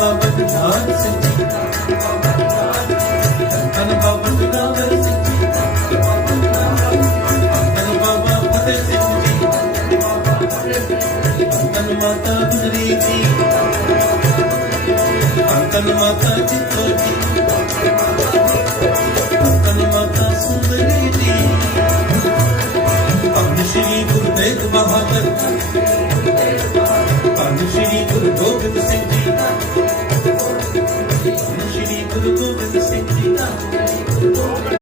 ਬਾਬਾ ਨਾਨਕ ਸਿੰਘ ਜੀ ਧੰਨ ਬਾਬਾ ਨਾਨਕ ਸਿੰਘ ਜੀ। ਧੰਨ ਬਾਬਾ ਫਤਿਹ ਸਿੰਘ ਜੀ। ਧੰਨ ਮਾਤਾ ਗੁਜਰੀ ਜੀ। ਧੰਨ ਮਾਤਾ ਜਿਤੋ ਜੀ। ਧੰਨ ਮਾਤਾ ਸੁੰਦਰੀ ਜੀ। ਧੰਨ ਸ਼੍ਰੀ ਗੁਰੂ ਤੇਗ ਬਹਾਦਰ செஞ்சிதான்